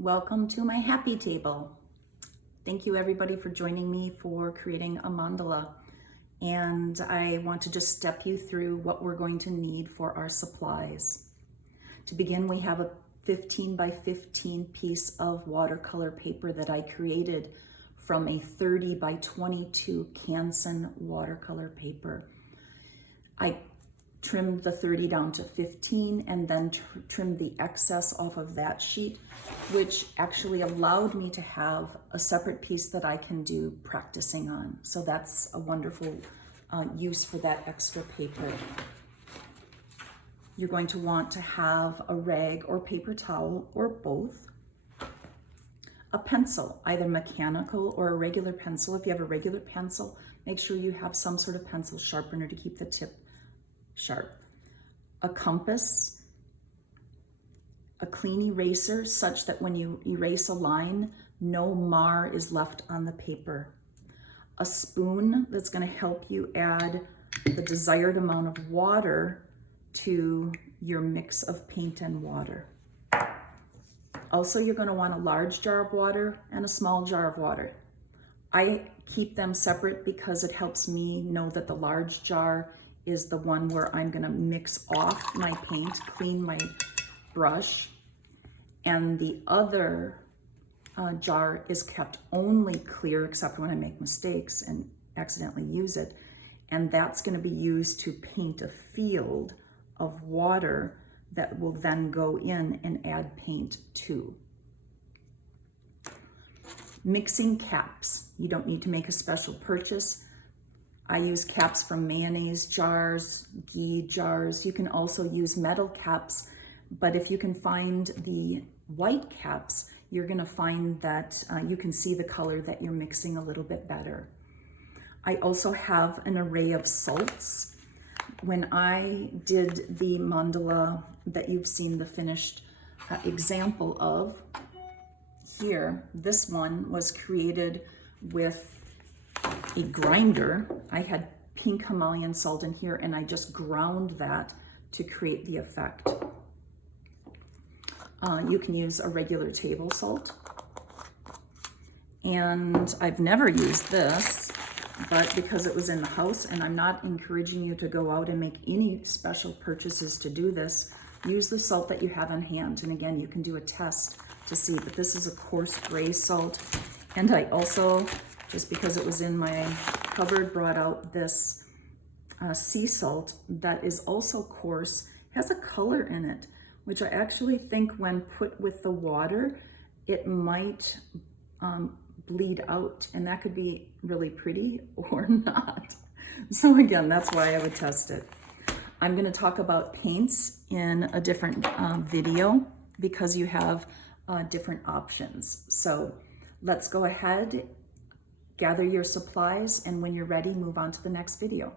Welcome to my happy table. Thank you everybody for joining me for creating a mandala. And I want to just step you through what we're going to need for our supplies. To begin, we have a 15 by 15 piece of watercolor paper that I created from a 30 by 22 Canson watercolor paper. I trimmed the 30 down to 15 and then trimmed the excess off of that sheet, which actually allowed me to have a separate piece that I can do practicing on. So that's a wonderful use for that extra paper. You're going to want to have a rag or paper towel or both. A pencil, either mechanical or a regular pencil. If you have a regular pencil, make sure you have some sort of pencil sharpener to keep the tip sharp. A compass, a clean eraser such that when you erase a line, no mar is left on the paper. A spoon that's going to help you add the desired amount of water to your mix of paint and water. Also, you're going to want a large jar of water and a small jar of water. I keep them separate because it helps me know that the large jar is the one where I'm gonna mix off my paint, clean my brush, and the other jar is kept only clear except when I make mistakes and accidentally use it, and that's gonna be used to paint a field of water that will then go in and add paint to. Mixing caps. You don't need to make a special purchase. I use caps from mayonnaise jars, ghee jars. You can also use metal caps, but if you can find the white caps, you're gonna find that you can see the color that you're mixing a little bit better. I also have an array of salts. When I did the mandala that you've seen the finished example of here, this one was created with a grinder. I had pink Himalyan salt in here and I just ground that to create the effect. You can use a regular table salt. And I've never used this, but because it was in the house, and I'm not encouraging you to go out and make any special purchases to do this, use the salt that you have on hand. And again, you can do a test to see, but this is a coarse gray salt. And I also, just because it was in my cupboard, brought out this sea salt that is also coarse, has a color in it, which I actually think when put with the water, it might bleed out, and that could be really pretty or not. So again, that's why I would test it. I'm gonna talk about paints in a different video because you have different options. So let's go ahead, gather your supplies, and when you're ready, move on to the next video.